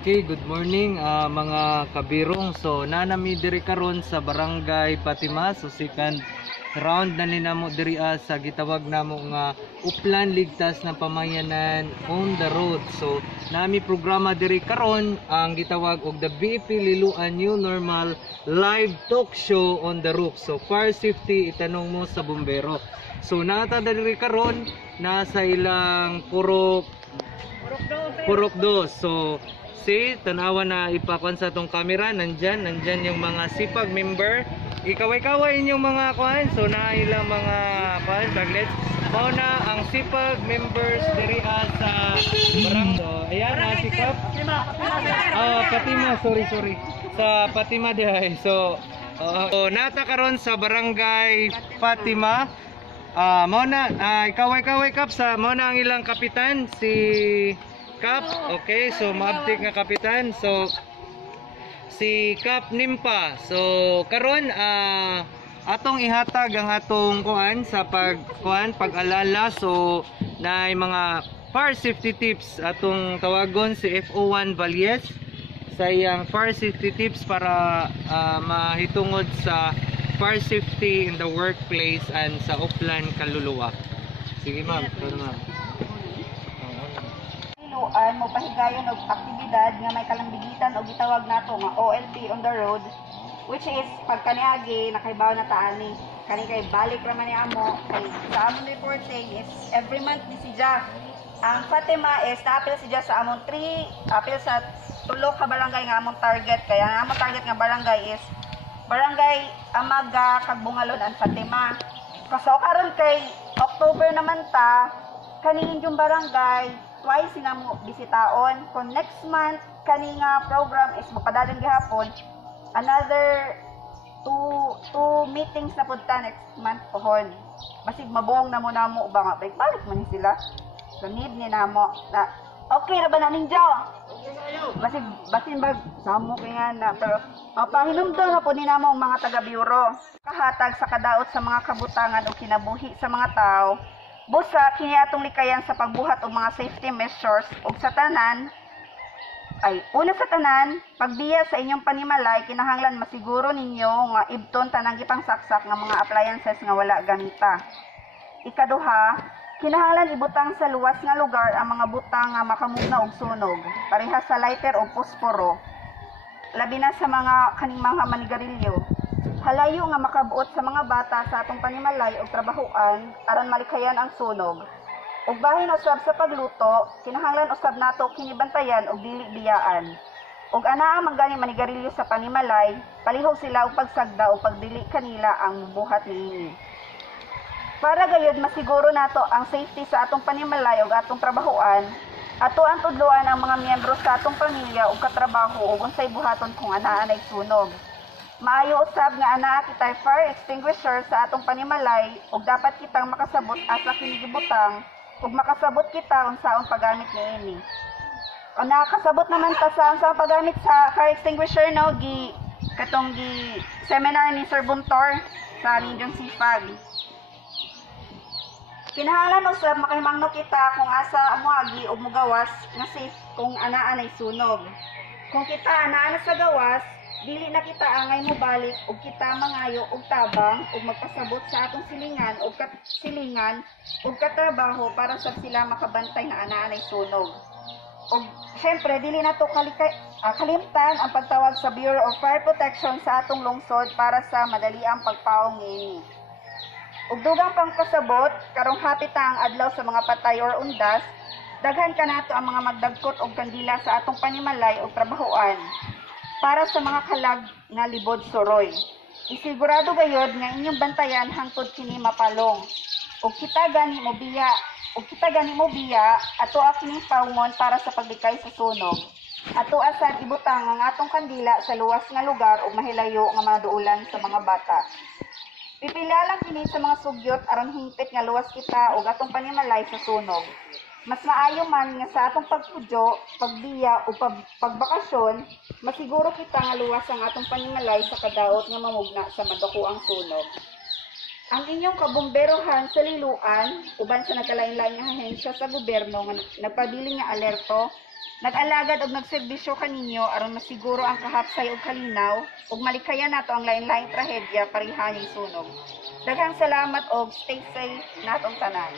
Okay, good morning mga kabirong. So nanami diri karon sa Barangay Fatima, so second round na ninamo diri sa gitawag namo nga Uplan Ligtas na Pamayanan on the Road. So nami programa diri karon ang gitawag og the BP Liloan New Normal live talk show on the roof. So fire safety itanong mo sa bumbero. So nata diri karon nasa ilang purok do. So si tanawa na ipakuan sa tong camera, nandyan yung mga sipag member. Ikaway-kaway inyong mga kuan. So na ilang mga kuan taglets. Mao na ang sipag members diri sa barang. So ayan na sikap. Fatima, sorry. Sa Fatima dihay. So nata karon sa Barangay Fatima. Mao na ikaway-kaway kap sa mao na ang ilang kapitan si Kap. Okay, so maabtik nga kapitan. So si Kap Nimpa. So karon atong ihatag ang atong kuan sa pag-alala. So na mga fire safety tips atong tawagon si FO1 Valles sa iyang fire safety tips para mahitungod sa fire safety in the workplace and sa Uplan Kaluluwa. Sige ma'am, mo pahigayon og aktibidad nga may kalambigitan o gitawag nato nga OLP on the road, which is pagkaniagi nakaibaw na taani kani kay balik ra man ni amo kay sa among reporting is every month ni si Jack. Ang Fatima is naapil si Jack sa among 3 apil sa tulo ka barangay nga among target, kaya ang among target nga barangay is Barangay Amaga kag Bungalon ang Fatima. Kaso karon kay October naman ta kani yung barangay twice sila mo bisitaon. Kung next month kani nga program is mapadayon gihapon, another two meetings na punta next month pohon. Basig mabuong na mo ba nga balik man sila. So need ni namo na okay ra ba na ninyo? Basig basin bag samo kay nga na pero pahinumdon na po ni namo ang mga taga-bureau kahatag sa kadaot sa mga kabutangan o kinabuhi sa mga tao. Busa kini atong likayan sa pagbuhat og mga safety measures ug sa tanan ay una sa tanan pagbiya sa inyong panimalay kinahanglan masiguro ninyo nga ibton tanang gipangsaksak nga mga appliances nga wala gamita. Ikaduha, kinahanglan ibutang sa luwas nga lugar ang mga butang nga makamugna og sunog parehas sa lighter o posporo labi na sa mga kaning mga manigarilyo. Halayo nga makabuot sa mga bata sa atong panimalay o trabahoan aron malikayan ang sunog. Ug bahin usab sa pagluto, kinahanglan usab nato kinibantayan og dili biyaan. Ug anaa man gani manigarilyo sa panimalay, palihog sila og pagsagda o pagdili kanila ang mubuhat niini. Para gayud masiguro nato ang safety sa atong panimalay ug atong trabahoan, ato ang tudloan ang mga miyembro sa atong pamilya ug katrabaho ug unsay buhaton kung anaa nay sunog. Maayo usab nga anaa kitay fire extinguisher sa atong panimalay ug dapat kitang makasabot asa kini gibutang ug makasabot kita unsaon paggamit niini. O nakasabot naman ta sa unsaon paggamit sa fire extinguisher no katong seminar ni Sir Buntor sa Linjong Sipag. Kinahanglan usab makahimangno kita kung asa amuagi ug mogawas nga safe kung anaa nay sunog. Kung kita anaa na sa gawas, dili na kita angay mo balik ug kita mangayo og tabang ug magpasabot sa atong silingan ug katrabaho para sa sila makabantay na anaa nay sunog. Ug syempre dili na to kalimtan ang pagtawag sa Bureau of Fire Protection sa atong lungsod para sa madaliang pagpaong niini. Ug dugang pang pasabot karong hapit ang adlaw sa mga patay or undas, daghan kanato ang mga magdagkot og kandila sa atong panimalay ug trabahoan para sa mga kalag nga libod suroy. Isigurado gayod nga inyong bantayan hangtod kini mapalong. Ug kita gani mo biya ato kini paungon para sa paglikay sa sunog. Ato asad ibutang ang atong kandila sa luwas nga lugar ug mahilayo nga mga duulan sa mga bata. Pipila lang kini sa mga sugyot aron hingpit nga luwas kita ug atong panimalay sa sunog. Mas maayo man nga sa atong pagpudyo, pagbiya o pagbakasyon, masiguro kita nga luwas ang atong panimalay sa kadaot nga mamugna sa madakuang sunog. Ang inyong kabomberohan sa Liloan, uban sa nagkalain-lain nga ahensya sa gobyerno nga nagpabiling nga alerto, nag-alagad og nagserbisyo kaninyo aron masiguro ang kahapsay ug kalinaw ug malikayan nato ang lain-laing trahedya parihanyong sunog. Daghang salamat og stay safe natong tanan.